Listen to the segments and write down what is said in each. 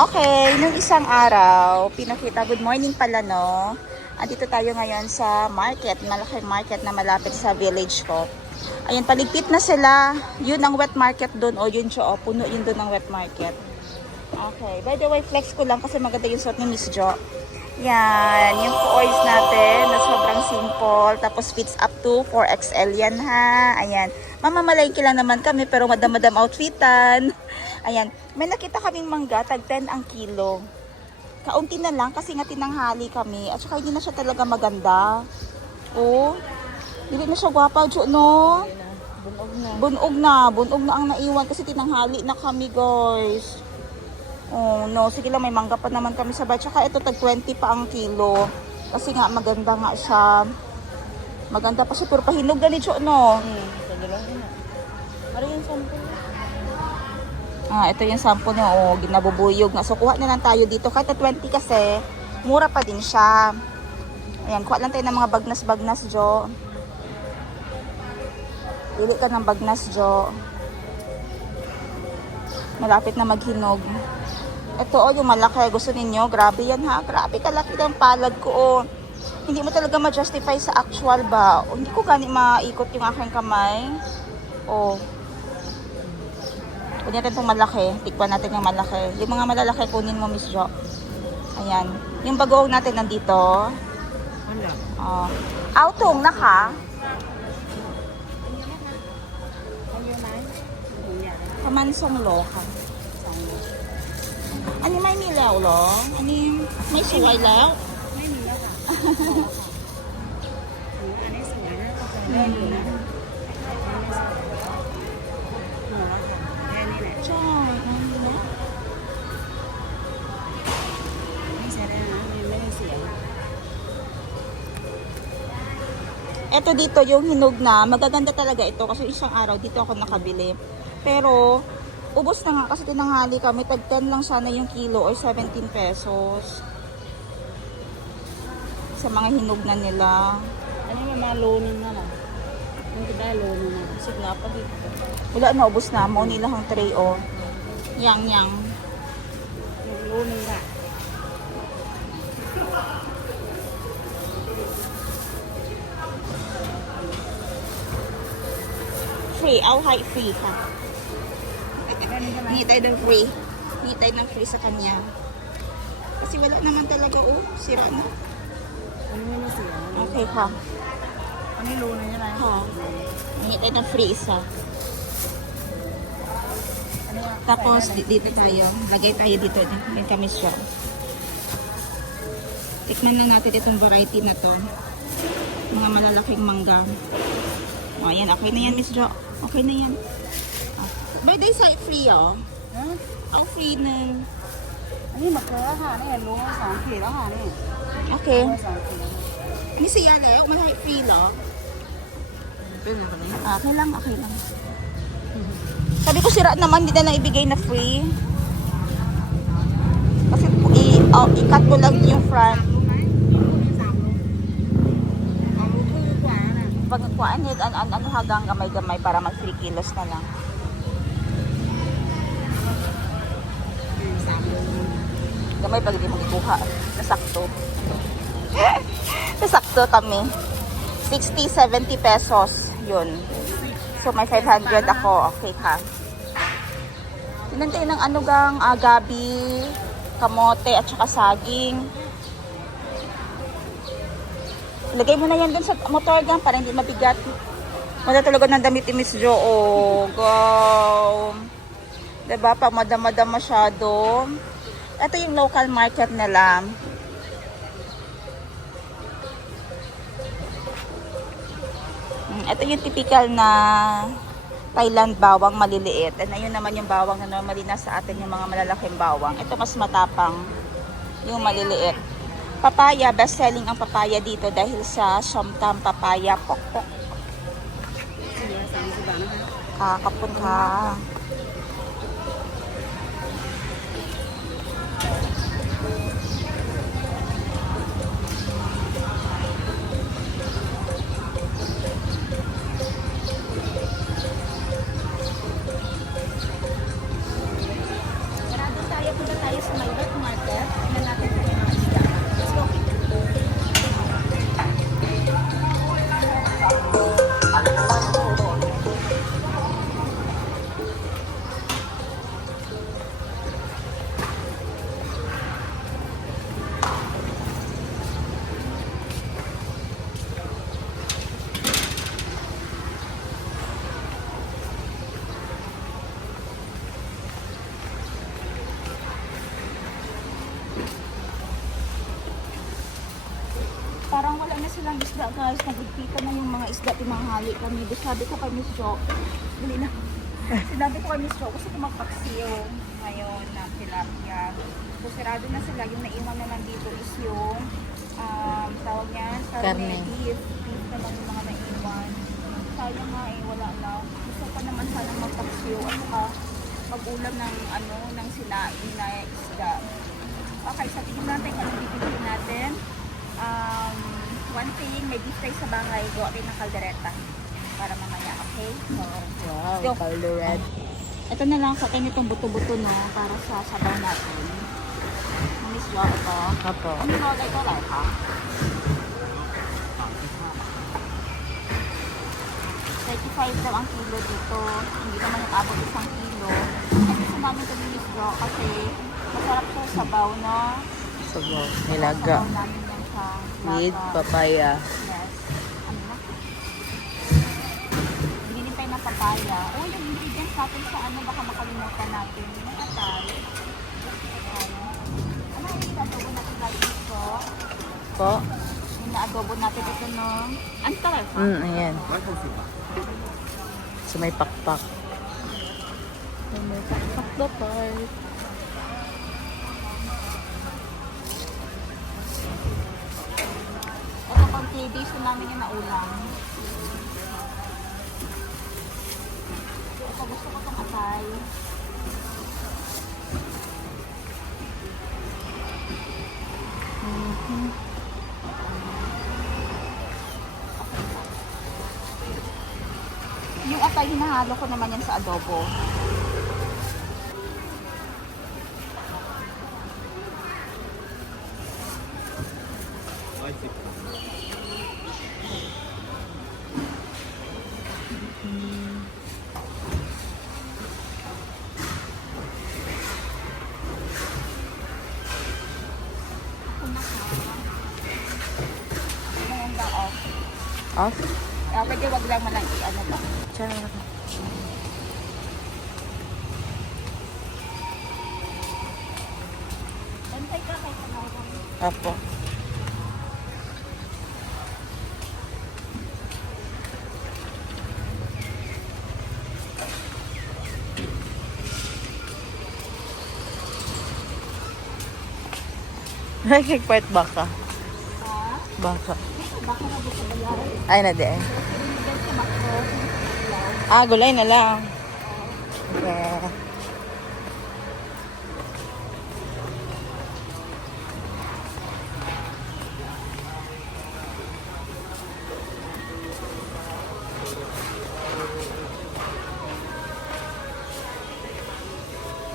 Okay, nung isang araw, pinakita, good morning pala no. Andito tayo ngayon sa market, malaking market na malapit sa village ko. Ayun, paligpit na sila. Yun ang wet market doon, o yun siya, o puno yun doon ang wet market. Okay, by the way, flex ko lang kasi maganda yung suot ni Miss Jo. Yan, yung oils natin na sobrang simple. Tapos fits up to 4XL yan ha. Ayan, mamamalengke lang naman kami pero madam-madam outfitan. Ayan, may nakita kaming mangga, tag 10 ang kilo. Kaunti na lang kasi nga tinanghali kami. At saka hindi na siya talaga maganda. Oh, hindi na siya gwapa, Jo, no? Bunog na ang naiwan kasi tinanghali na kami, guys. Oh, no, sige lang, may mangga pa naman kami sa batch. Tsaka ito, tag 20 pa ang kilo. Kasi nga, maganda nga siya. Maganda pa siya, pero pahinog na ni Jo, no? Ano yung sample? Ito yung sample niya, oh, ginabubuyog nga. So, kuha na lang tayo dito. Kahit na 20 kasi, mura pa din siya. Ayan, kuha lang tayo ng mga bagnas-bagnas, Jo. Pili ka ng bagnas, Jo. Malapit na maghinog. Ito, oh, yung malaki. Gusto ninyo? Grabe yan, ha? Grabe kalaki ng palad ko, oh. Hindi mo talaga ma-justify sa actual ba? Oh, hindi ko gani maikot yung aking kamay. Oh. Kunin natin itong malaki. Tikpan natin yung malaki. Yung mga malalaki, kunin mo, Miss Jo. Ayan. Yung bagoong natin nandito. Wala. Oh. Autong na ka. Kamansong loka. Ani may milaw lo? Ani may suway law? ไม่มีแล้วค่ะอันนี้สวยนะแต่ได้อยู่นะอันนี้สวยหัวค่ะแค่นี้แหละ ใช่อันนี้นะ ไม่ใช่ได้นะมันไม่ได้เสีย Eto dito yung hinog na. Magaganda talaga ito kasi isang araw dito ako nakabili. Pero ubos na nga kasi tinanghali kami. Tag 10 lang sana yung kilo or 17 pesos. Sa mga hinog na nila. อันนี้มันมาโลนึงนะล่ะมันจะได้โลนึงนะ Sige nga pa dito. Wala na, ubos na. Mo nila ang tray o. Yang. โลนึงอ่ะ Free. Au high free ka. แค่นี้ใช่ไหม Hingi tayo ng free. Hingi tayo ng free sa kanya. Kasi wala naman talaga. Oh, sira na. อันนี้ไม่ได้เสีย Okay ka. อันนี้โลนึงใช่ไหม Ha. Hingi tayo ng free isa. อันนี้ Tapos, dito tayo. Lagay tayo dito. Yan kami siya. Tikman lang natin itong variety na to. Mga malalaking mangga. O, ayan. Okay na yan, Miss Jo. Okay na yan. By the side free, oh. ฮะ Au free na. อันนี้หมดเลยแล้วค่ะนี่โลสองขีดแล้วค่ะนี่ Okay. โลสองขีด Ni siya leo. Malaki free, lo. เป็นอะไรนี้ Okay lang, okay lang. Sabi ko sira naman, hindi na lang ibigay na free. Kasi i-cut ko lang yung front. รู้ไหมมี3โลเอาโลครึ่งกว่าน่ะ Pag kuhaan it, ano hagang gamay-gamay para mag 3 kilos na lang. 3โล Gamay pag di mo ikuha. Nasakto. Nasakto kami. 60-70 pesos. Yun. So may 500 ako. Okay ka. Tinantay ng anugang gabi, kamote at saka saging. Lagay mo na yan dun sa motor gang para hindi mabigat. Wala talaga ng damit ni Miss Jo. Oh, go. Diba? Pag madam-madam masyado. Ito yung local market nila. Ito yung typical na Thailand bawang maliliit. And ayun naman yung bawang na normally nasa atin yung mga malalaking bawang. Ito mas matapang yung maliliit. Papaya, best selling ang papaya dito dahil sa Somtam Papaya Pokpok. เสีย30 บาทนะคะ Kakapun ka. Punta tayo sa may Parang wala na silang isda guys. Nagigpitan na yung mga isda. Tinanghali kami. Di sabi ko kay Miss Jo. Dali na. Sinabi ko kay Miss Jo. Gusto ko magpaksiyo ngayon na tilapia. So sarado na sila. Yung naiwan na nandito is yung tawag niyan. Karne. Beef. Beef naman yung mga naiwan. Sayang nga eh. Wala na. Gusto ko naman sanang magpaksiyo. At saka mag-ulam ng ano, ng sinain na isda. Okay, sa tingin natin kung ano bibili natin. One thing, may beef tayo sa bahay, gawa rin ng kaldereta para mamaya, okay? So, Wow, go. color red. Ito na lang sa akin itong buto-buto no, para sa sabaw natin. Miss Jo, ito. Apo. Ano yung roll ito lang ha? 35 daw ang kilo dito. Hindi naman yung abot isang kilo. At gusto namin ito ni Miss Jo kasi masarap siya sa sabaw, no? Sabaw. Nilaga. Sabaw namin yan sa With laga. papaya. Yes. Ano na? Bilhin tayo ng papaya. Oh, yung ingredients natin sa ano, baka makalimutan natin. Nakatay. Ano yung adobo natin lagi ito? Po? Yung na-adobo natin ito, no? Ano talaga? Ayan. So may pakpak. May pakpak na part. Ito pang days na namin yung naulam. Ito gusto ko itong atay. Yung atay, hinahalo ko naman yan sa adobo. Ngayon ba off? Off? Pwede wag lang malang i-ano lang. Char. Bantay ka kahit ano lang. Apo. Nagkikpart baka. Ha? Baka. Baka na gusto bayaran. Ay, na di. Dahil sa makro, Ah, gulay na lang. Okay.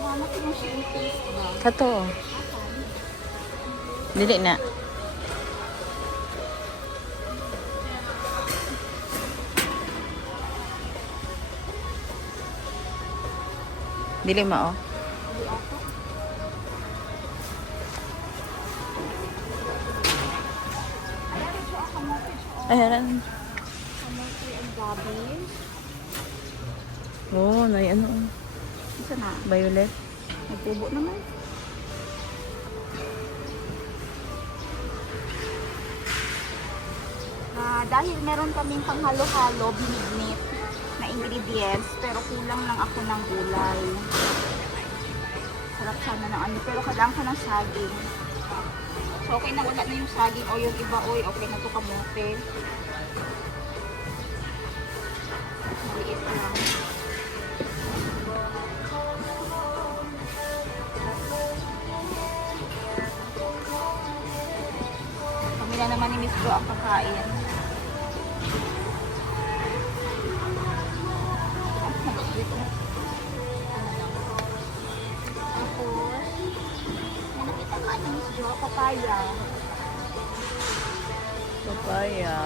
Mama ko yung shrimp paste ba? Kato. Dili na. Dili mao. Hindi ako. Ayan, ito ang kamote. Ayan. Kamote and gabi. Oh, na ano. Isa na. Violet. Nagtubo naman. Dahil meron kaming panghalo-halo, binignit na ingredients, pero kulang lang ako ng gulay. Sarap sana ng ano, pero kailangan ko ng saging. So okay na, wala na yung saging o yung iba, oy, okay na to kamote. Maliit lang. Kami na naman ni Miss Jo ang kakain. Tapos, may nakita ka ni Miss Jo, papaya. Papaya.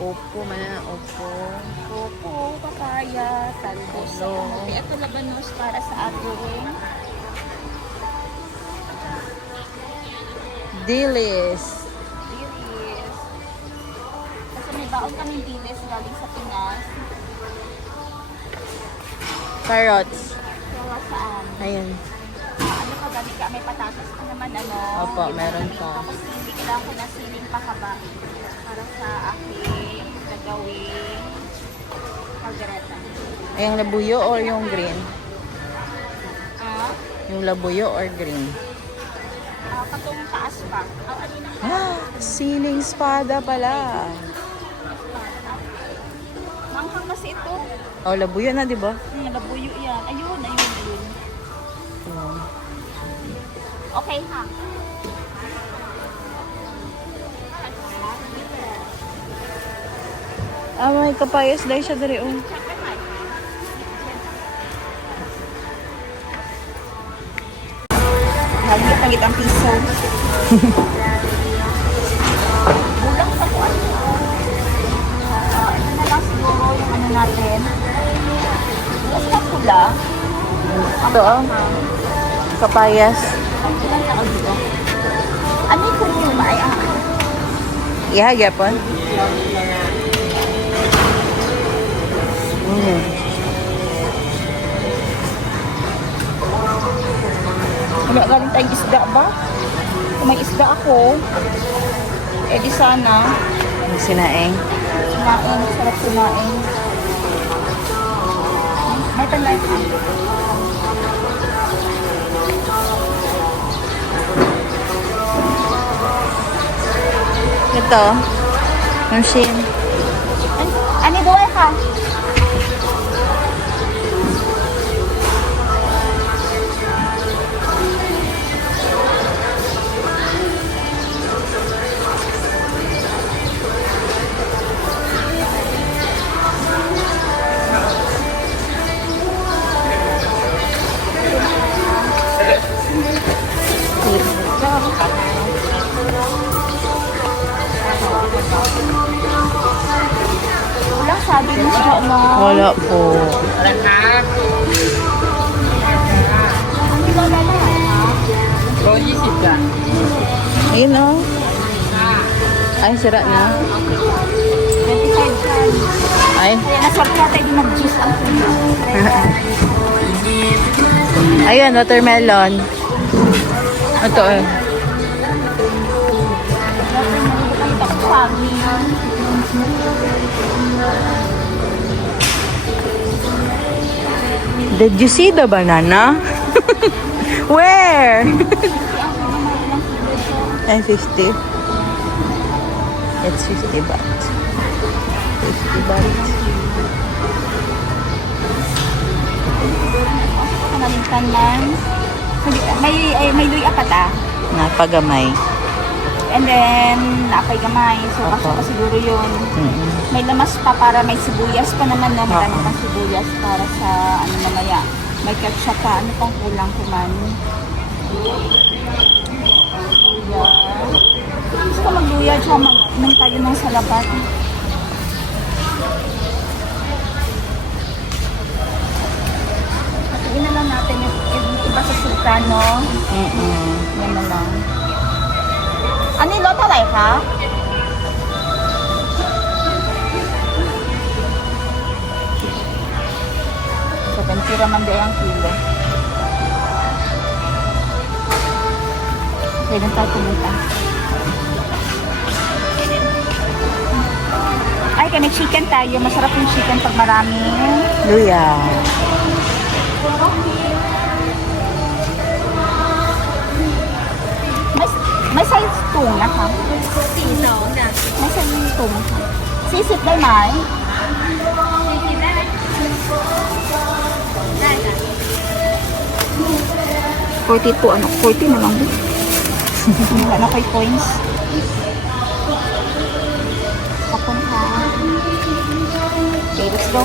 Opo, man na opo. Opo, papaya, talbos. Hello. Ito labanos para sa ating Dilis. dilis. Kasi may baon kaming dilis galing sa Pinas. Carrots. Kaya saan? Ayan. Ano ka ba? Halika, may patatas pa naman, ano. Opo, Di ba, meron nandito siya. Kasi hindi kailangan ko na siling pa kaba para sa aking gagawin kaldereta. Ay, yung labuyo or yung green? Ah, Yung labuyo or green? katong taas pa. Ang kanina Siling espada pala. manghang kasi ito. Oh, labuyo na, di ba? Labuyo yan. Ayun, ayun, ayun. Oh. Okay, ha? Ah, may kapayas dahil siya dari. Oh. Lagi pagit ang piso. Bulang sa kuwan. Ito na lang siguro yung ano natin. Bulas na pula. Ito, oh. Kapayas. Ilan ka dito? Ano yung kuruma? Ay, Iha, yapon. Wala galing tayong isda ba? Kung may isda ako, eh di sana, Yung sinaing. kumain, sarap kumain. May tanday ka. Ito. Yung shin. Ani buhay ka? Wala sabi mo siya mo. Wala po. Hindi ba wala ha? Ayun, oh. Ay, sira na. 25 cents. Ay. Kaya naswerte natin din mag-juice ang puno. Ayun, watermelon. Ito, eh. Did you see the banana? Where? Ay, 50. It's 50 baht. 50 baht. Kanalitan may luy apat ah. Napagamay. And then, napay gamay. So, kasi Opo. pa siguro yun. Mm-mm. May lamas pa para may sibuyas pa naman, no? Marami Oo. pang sibuyas para sa, ano mamaya. May ketchup pa. Ano pang kulang kuman? Luya. Gusto ko magluya, tsaka mag tayo ng salabat. Hatiin na lang natin yung iba sa suka, no? Mm-mm. Yan na lang. Ano yung lota like, ha? So, 20 raman din ang kilo. Pwede tayo pumunta. Ay, kami chicken tayo. Masarap yung chicken pag marami. Luya. May size 2 na ha? May size 2 na ha? Sisitได้ไหม? 42, ano? 40 na lang din. Wala na kay coins. Kapon ha. Okay, let's go.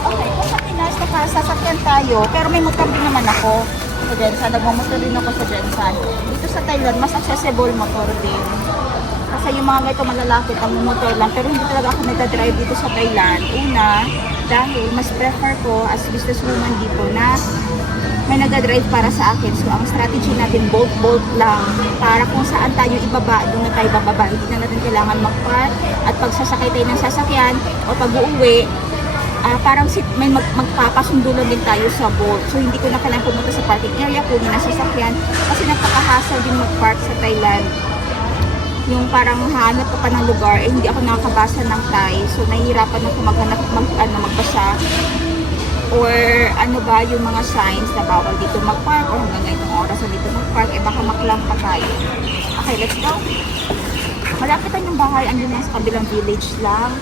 Okay, kung sa Pinas, sasakyan tayo, pero may motor din naman ako sa Jensan. Nagmamotor din ako sa Jensan. Dito sa Thailand, mas accessible motor din. Kasi yung mga ganito malalapit ang motor lang, pero hindi talaga ako nagdadrive dito sa Thailand. Una, dahil mas prefer ko as businesswoman dito na may nagdadrive para sa akin. So, ang strategy natin, bolt lang. Para kung saan tayo ibaba, doon na tayo bababa. Hindi na natin kailangan mag-park. At pag sasakay tayo ng sasakyan, o pag uuwi, parang may magpapasundo lang din tayo sa boat. So hindi ko na kailangan pumunta sa parking area, kunin na sasakyan. Kasi napakahasal din mag-park sa Thailand. Yung parang hanap ka pa ng lugar, hindi ako nakakabasa ng Thai. So nahihirapan ako maghanap, magbasa. Or ano ba yung mga signs na bawal dito mag-park o hanggang ngayong oras na dito mag-park, baka maklang pa tayo. Okay, let's go. Malapit ang yung bahay, andun lang sa kabilang village lang.